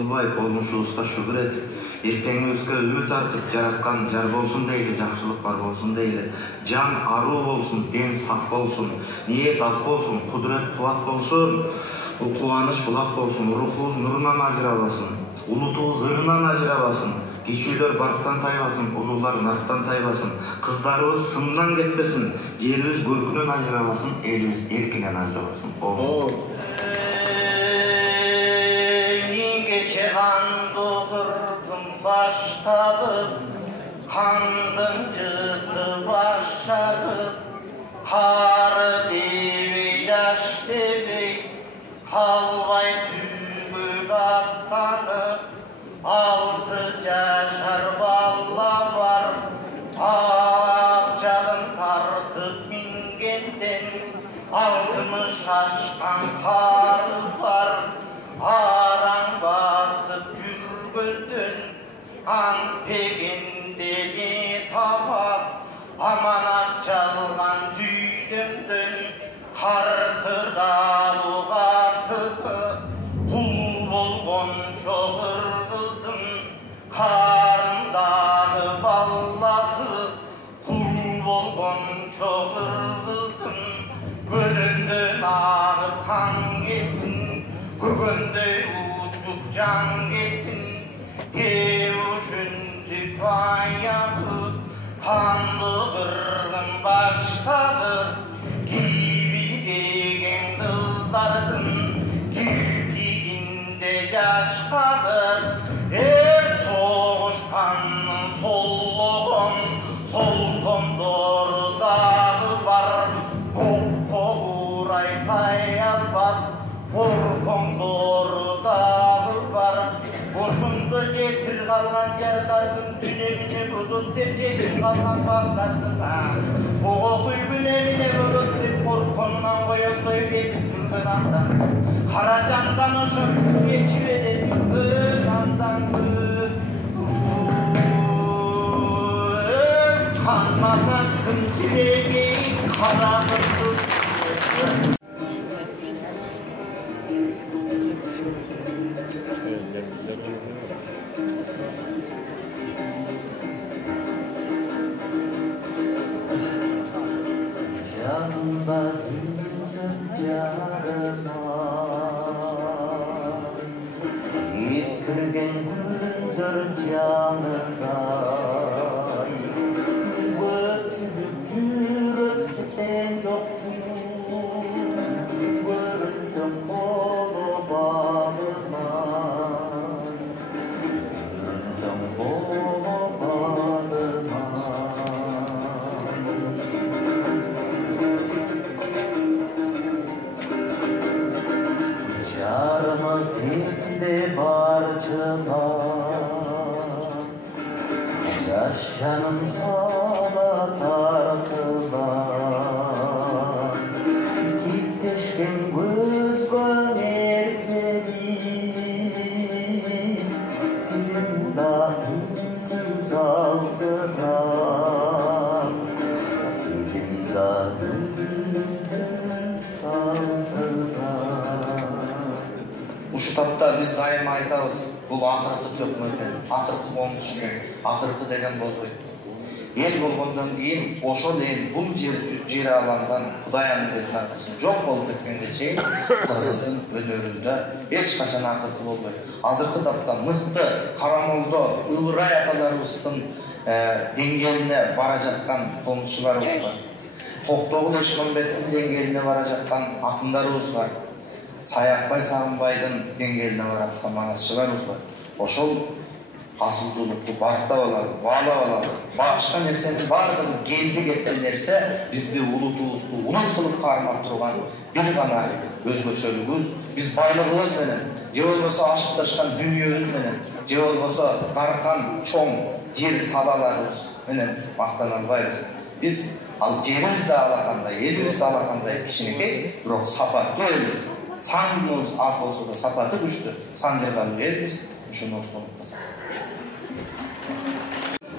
кылбай болмушубузга шүгүр этип, эртеңибизге үмүт артып жараткан жар болсун дейли, жакшылык бар болсун дейли. Жан аруу болсун, ден сак болсун, ниет ак болсун, кудурет кубат болсун, кубаныч булак болсун, рухубуз нурунан ажырабасын, улутубуз ырынан ажырабасын, кичүүлөр барктан тайбасын, улуулар нарктан тайбасын, кыздарыбыз сымдан кетпесин, жерибиз көркүнөн ажырабасын, элибиз эркинен ажырабасын. Başladık, kandın çıktı başladık, karı dibi, yaş dibi, kalbay tügül atlanıp, 6 yaşar valla var, akçalın tartıp mingenden, 60 aşkan karı var, aran basıp yürgüldün, Antepindeki tabak, amanat çalgan düğümdün, kartıdalı batıdı, kul bolgon çoğırgıldın, karındağı ballası, kul bolgon çoğırgıldın, gönündün ağır kan getin, gögünde uçup can getin, Evuçuncu kayadı, kanlı kırgın başladı, gibi degen kızlardın, kirpiginde yaş kalır, soğuşkanın solluğun, sol kondoru dağı var, kokko uğray sayalmaz, kor kondoru dağı var, boşunda cesir kalan yerlerden dünemine bulut dep cesir kalan bazlardan Oğuy günemine bulut dep korkundan koyundoy geçip türkün andan Karacandan ışık geçiveri öz andan Kanmazastın tireği karanlıksız Canımda yüzüm canıma Eskirgen gündür canıma Ötülüp jürüp sen yoksun Görünsün kolu bağıma Görünsün kolu bağıma Yarımı sende barçılar Yaşanım sana tartılar Gitteşken gözgön erkleri Tilimda hünsüz alzıram Tilimda hünsüz alzıram Ушул тапта биз дайыма айтабыз, бул акыркы төкмө экен, акыркы комуз экен, акыркы деген болбойт. Эл болгондон кийин ошол эл бул жер аландан Кудайдын бетин аркысын жок болуп кеткенге чейин кыргыздын өнөрүндө эч качан акыркы болбойт. Азыркы тапта мыкты Карамолдо Ыбырай акаларыбыздын деңгээлине бара жаткан комузчуларыбыз бар. Токтогул Эшмамбеттин деңгээлине бара жаткан акындарыбыз бар. Саякбай Сагынбайдын деңгээлине бараткан манасчыларыбыз бар. Ошол асылдуулукту барктап алалы, баалап алалы. Башка нерсенин бардыгы келди кеткен нерсе бизди улутубузду улут кылып кармап турган бир гана өзгөчөлүгүбүз, биз байлыгыбыз менен, же болбосо ашып ташкан дүйнөбүз менен, же болбосо даркан чоң жер талаларыбыз менен мактана албайбыз. Биз ал жерибиз да алакандай, элибиз да алакандай кичинекей, бирок сапаттуу элбиз. Саныбыз аз болсо да сапаты күчтүү, сан жыргалуу элбиз, ошону унутпасак.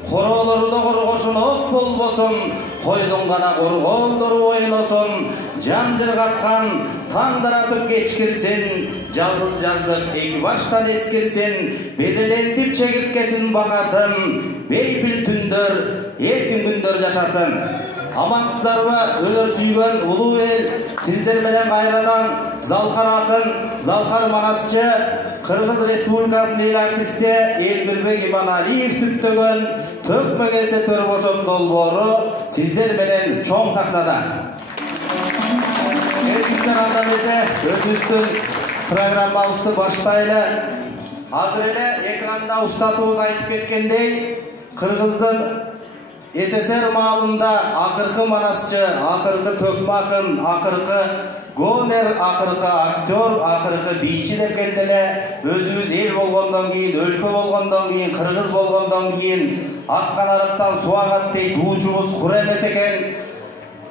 Королорду коргошун ок болбосун, койдун гана коргоолдору ойносун, жан жыргатқан таңдаратып кечкирсин, жалгыз жаздык эки баштан эскирсин, безелентип чегирткесин бакасын, бейпил түндөр, эркин күндөр жашасын. Амансыздарбы, өнөр сүйгөн улуу эл, сиздер менен кайрадан Залкар акын, Залкар манасчы, Кыргыз Республикасынын эл артисти Элмирбек Иманалиев түптөгөн Төкмө келсе төр бошот долбоору сиздер менен чоң сахнада. Бизден анда эмесе өзүбүздүн программабызды баштайлы. Азыр эле экранда устатыбыз айтып кеткендей, Кыргыздын СССР маалында акыркы манасчы, акыркы төкмө акын, акыркы гомер, акыркы актер, акыркы бийчи деп келди эле. Өзүбүз эл болгондон кийин, өлкө болгондон кийин, кыргыз болгондон кийин аккан арыктан суу агат дейт, уучубуз кур эмес экен.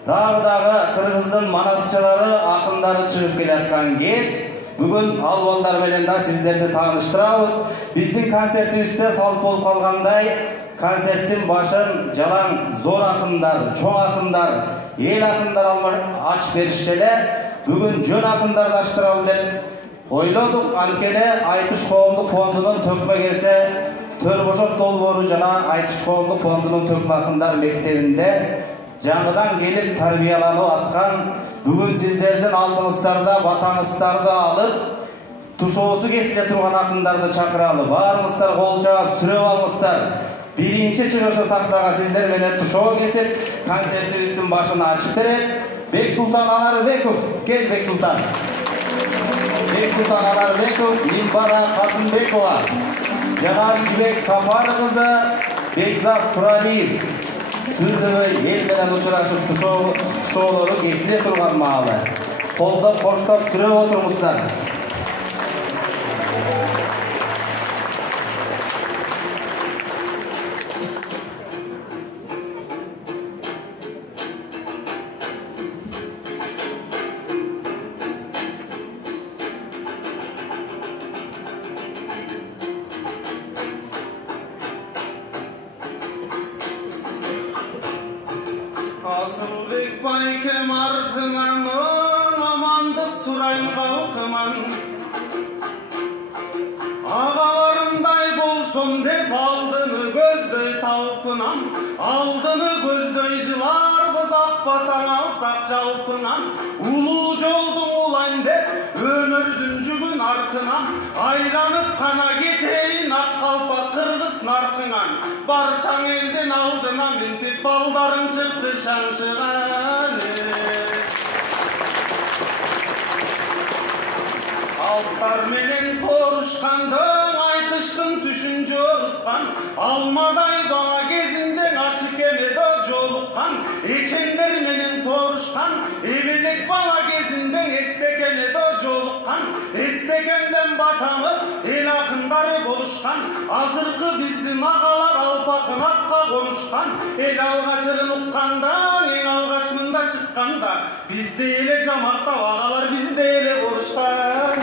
Дагы кыргыздын манасчылары, акындары чыгып келаткан кез. Бүгүн ал балдар менен да сиздерди тааныштырабыз. Биздин концертибизде салт болуп калгандай, концерттин башын жалаң зор акындар, чоң акындар, эл акындар ачып беришчи эле. Бүгүн жөн акындарды аштыралы деп ойлодук. Анткени Айтыш коомдук фондунун Төкмө келсе төр бошот долбоору жана Айтыш коомдук фондунун Төкмө акындар мектебинде жаңыдан келип тарбияланып аткан, бүгүн сиздердин алдыңыздарда батаңыздарды алып, тушоосу кесиле турган акындарды чакыралы. Баарыңыздар кол чаап сүрөп алыңыздар. Биринчи чыгышы сахнага сиздер менен тушоо кесип, концертибиздин башын ачып берет Бексултан Анарбеков. Кел Бексултан. Бексултан Анарбеков, Минбара Касымбекова, жана Жибек Сапар кызы Бекзат Туралиев. Сүрдөбөй эл менен учурашып тушоолору кесиле турган маалы. Колдоп коштоп сүрөп отурмуздар. Asılbek baykem ardынан амандық сұрайын қалқыман. Ағаларымдай болсын деп алдыны көздөй талпынам. Алдыны көздөй жыларбыз ақ батаң алсақ жалпынан. Улуу жолдың улайын деп өнөрдүн жүгін артынам. Айланып қана кетейін ақ қалпақ қырғыз нарқыңан. Барчаң елден алдына ментеп балдарың шықты шаншыған. Алттар менен торушкандың айтыштың түшін жорутқан. Алмадай бала кезинден ашык эмедо жолуккан. Эчендер менен торушкан. Эбелек бала кезинден эстекемедо жолуккан. Эстекемден батанып эл акындары болушкан. Азыркы биздин агалар алпакын атка конушкан. Эл алгачырын уккандан эң алгач мында чыкканда бизде эле жамактап агалар бизде эле борушкан.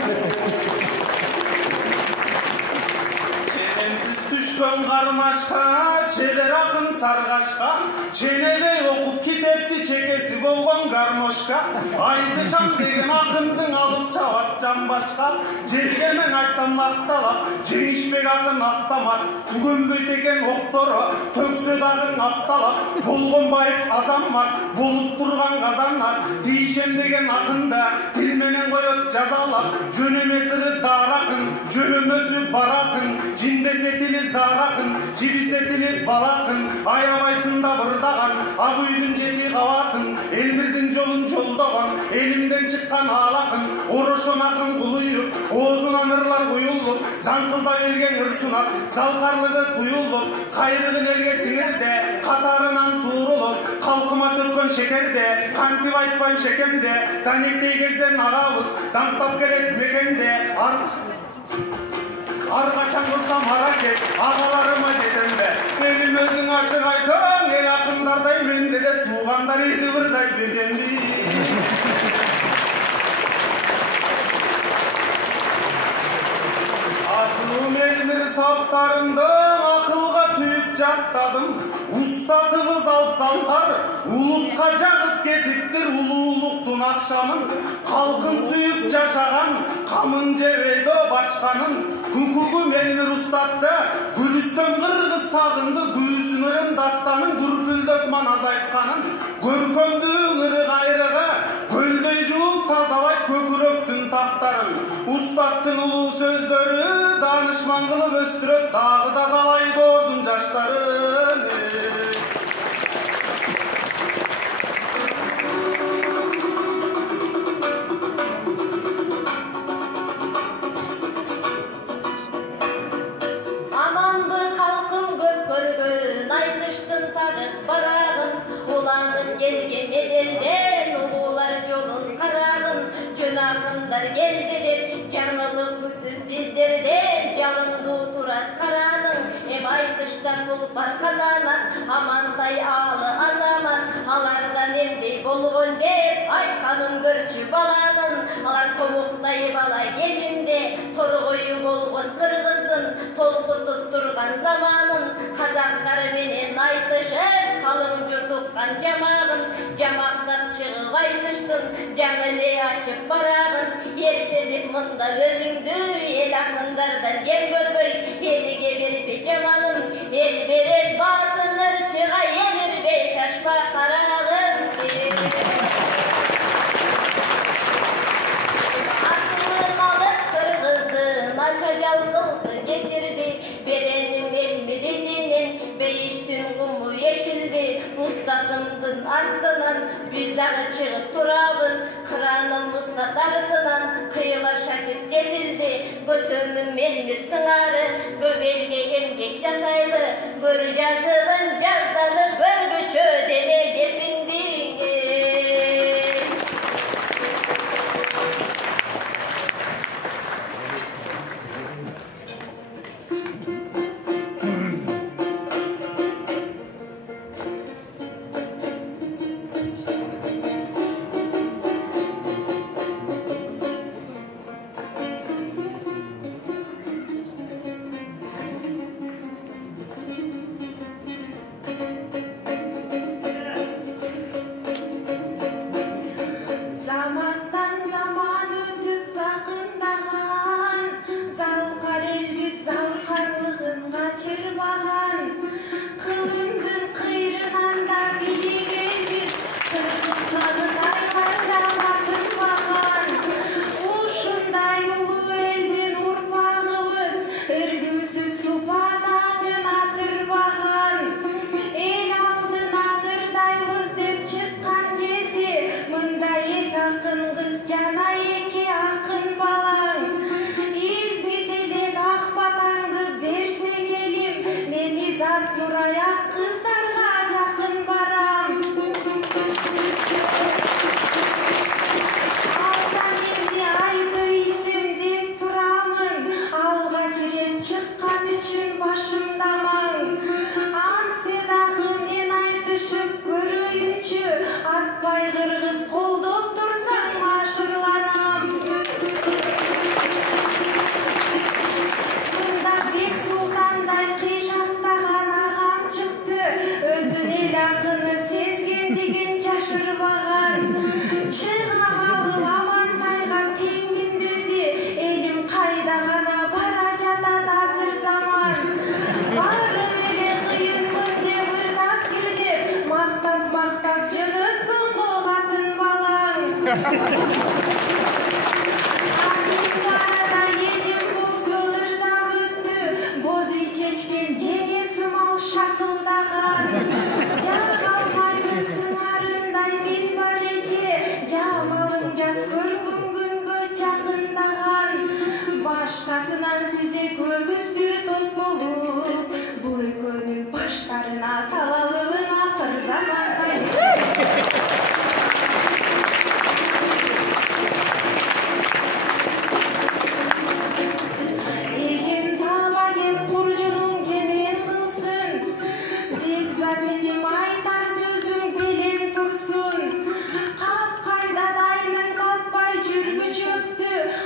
Çenemsiz düşkön karmaşka, çeler akın sargaçka, çenebey okup kitepti çekesi bolgon garmoşka, aytışam degen akındın alıp çavatcan başka, jergemen açsam naktalap, jeyişbek akın aftamat, tugönböy teken oktoru, töksö dağın aptalap, bolgon bayıf azammat, bolup turgan kazanlar, deyişem degen akında, tilmenen koyot jazalap, jönemesiri darakın, jönömösü barakın, cindesetini zarakın, cibisetini balakın, ayabaysında bırdagan, abuydun jeti kavatın, elmirdin jolun joldogan, elimden çıkkan alakın, oroşon akın kuluyup, oğuzundan ırlar kuyulup, zankılda elgen ırsunat, zalkarlığı duyulup, kayrığın elge sinirde, katarынан suurulup, kalkıma tökkön şekerde, kantip aytpayım şekemde, tanekdey kezden ağabız, dantap kelek mekende, Argaçan kılsam hareket, ağalarıma jetemde. Elim özün açık aytım, el akındarday mende de tuğandar esi bırday bedendi. Asılım elmir saptarında akılga tüyüp jattadım. Ustatыбыз алып салқар, улутқа жағып кетиптир улуулуктун ак акшамын халкын сүйүп жашаган камын жебейді башканын күкүгү Мелмир устатты Гүлүстөн кыргыз сагынды күйүүсүнөрөн дастанын күркүлдөп маназ айтканын көркөмдүң ыры кайрыгы көлдөй жууп тазалайт көкүрөктүн тактарын устаттын улуу сөздөрү данышман кылып өстүрөт дагы да далай доордун жаштарын. Amandı kalkım göp görgün aytıştın tarih barağın ulanıp gelgen ezelden ulular jolun karagın jön akınдар geldi dep жаңылык күтүп биздерден жалынды турат каранын айтыштан тулпар казанат амантай аалы азамат аларда мемдей болгон деп айтканын көрчү баланын алар томуктай бала кезинде торгою болгон кыргыздын толкутуп турган заманын казактар менен айтышып калың журт уккан жамагын жамактап чыгып айтыштын жаңы эле ачып барагын эл сезип мында өзүңдү эл акындардан кем көрбөй элиге бербей жаманын эл берет баасын ырчыга эл ирбей шашпа карагын асылын алып кыргыздын ача жалкылды кесирди береним Мелмир изинен бейиштин куму эшилди устатымдын артынан биз дагы чыгып турабыз кыраным устат артынан кыйла шакирт жетилди көсөмүм Мелмир сыңары көп элге эмгек жасайлы көр жазыгын жазданы көргүчө деме кепиңди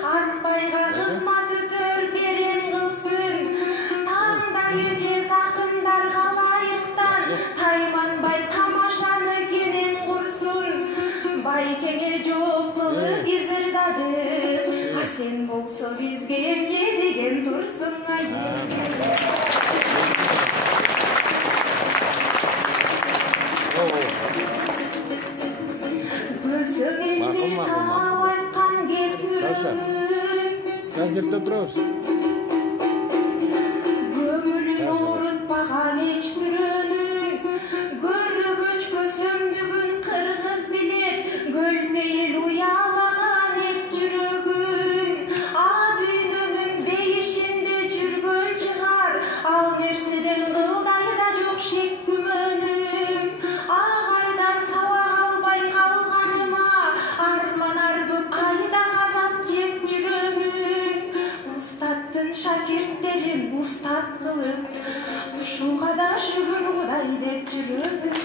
Atbayga kızmat ötör beren kılsın байкеңе жооп кылып изырдадым. А сен болсо бизге эмне деген турсуң Көзөм элбей таап айткан кеп мүрөгүн. Газетте турабыз. Көңүлүн оорутпаган эч бирөөнүн көрөгөч көсөмдүгүн кыргыз билет, көлпейил уялаган эт жүрөгүн. А дүйнөнүн бейишинде жүргөн чыгар, ал нерседен кылдай да жок шек күмөнүм. Агайдан сабак албай калганыма арманар көп айдан азап жеп жүрөмүн. Устаттын шакирттерин устат кылып, ушуга да шүгүр Кудай деп жүрөмүн.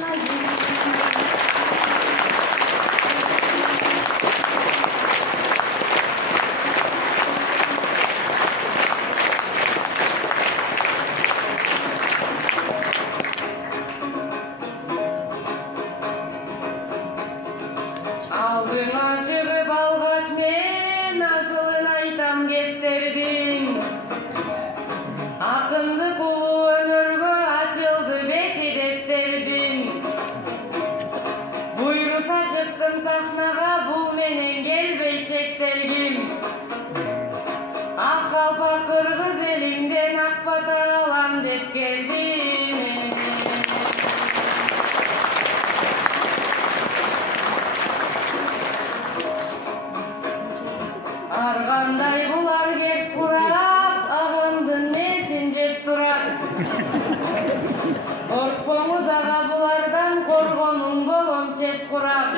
Алдыңа чыгып алгач мен асылын айтам кептердин. Акындык улуу өнөргө ачылды бети дептердин. Буйруса чыктым сахнага, бул менен келбей чектелгим. Ак калпак кыргыз элимден ак бата алам деп келдим. Ар кандай булар кеп курап, агамдын месин жеп турат. Коркпоңуз ага булардан, коргонуң болом чеп курап.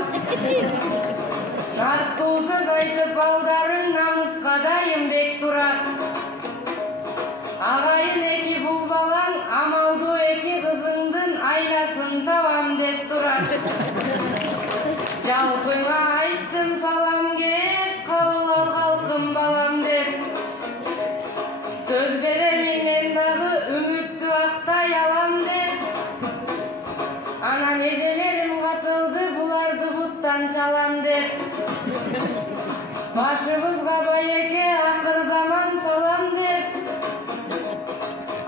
Наттуу сөз айтып балдарың намыска дайым бек турат. Агайын эки бул балаң, амалдуу эки кызыңдын айласын табам деп турат. Жалпыңа айттым салам кеп, кабыл ал калкым балам деп. Сөз беремин мен дагы үмүттү актай алам деп. Анан эжелерим катылды, буларды буттан чалам деп. Башыбызга байеке акыр заман салам деп.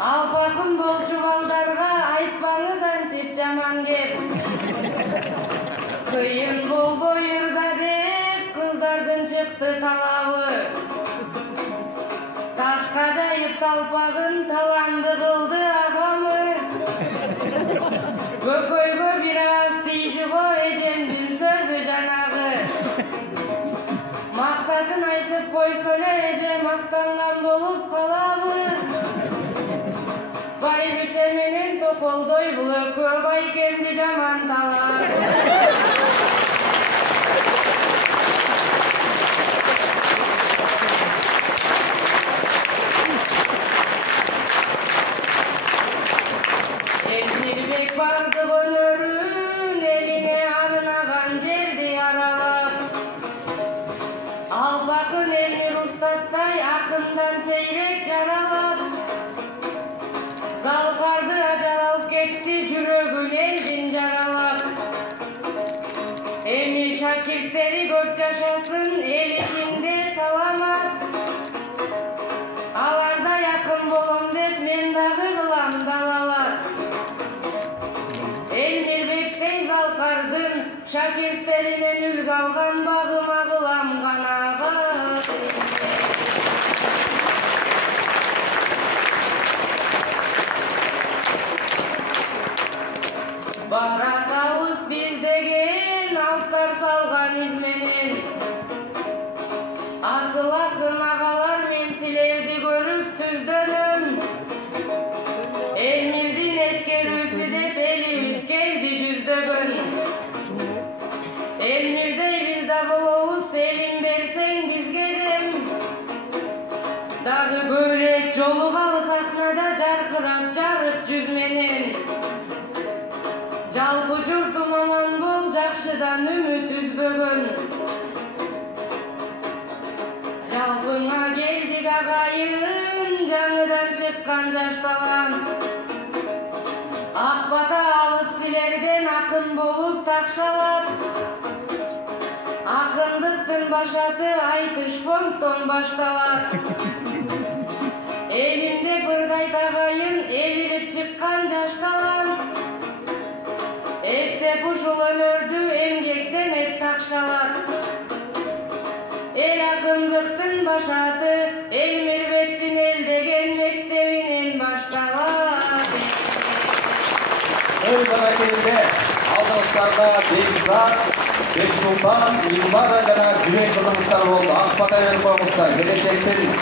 Алпакын болчу балдарга айтпаңыз антип жаман кеп. Кыйын болбойырда деп кыздардын чыкты талабы. Ташка жайып талпагын таланды кылды агамы. Көкөйгө бир аз тийди го эжемдин сөзү жанагы. Максатын айтып койсо эле эже мактанган болуп калабы. Байбиче менен токолдой бул экөө байкемди жаман талады. Элмирбек бардык өнөрүн элине арнаган жерди аралап. Алпакын Элмир устаттай акындан сейрек жаралап. Залкарды ажал алып кетти, жүрөгүн элдин жаралап. Эми шакирттери көп жашасын, эл ичинде саламат. Аларда якын болом деп мен дагы кылам далалат. Элмирбектей Залкардын шакирттеринен үлгү алган багыма кылам канага. Баратабыз биз деген алттар салган из менен. Асыл акын агалар мен силерди көрүп түздөнөм. Элмирдин эскерүүсү деп элибиз келди жүздөгөн. Элмирдей биз да болобуз, элим берсең бизге дем. Дагы көбүрөөк жолугалы сахнада жаркырап жарык жүз менен. Жалпы журтум аман бол, жакшыдан үмүт үзбөгөн. Жалпыңа келдик агайын, жаңыдан чыккан жаш талант. Ак бата алып силерден акын болуп такшалат. Акындыктын башаты айтыш фондтон башталат. Элимде быргайт агайын элилип чыккан жаш талант. Эптеп ушул өнөрдү эмгектен эп такшалат. Эл акындыктын башаты эл мирбектин эл деген мектебинен башталат. Эл баракелде алдыңыздарда Бекзат, Бексултан, Илбара жана Жүбек кызыңыздар болду. Ак бата берип коюңуздар. Келечектин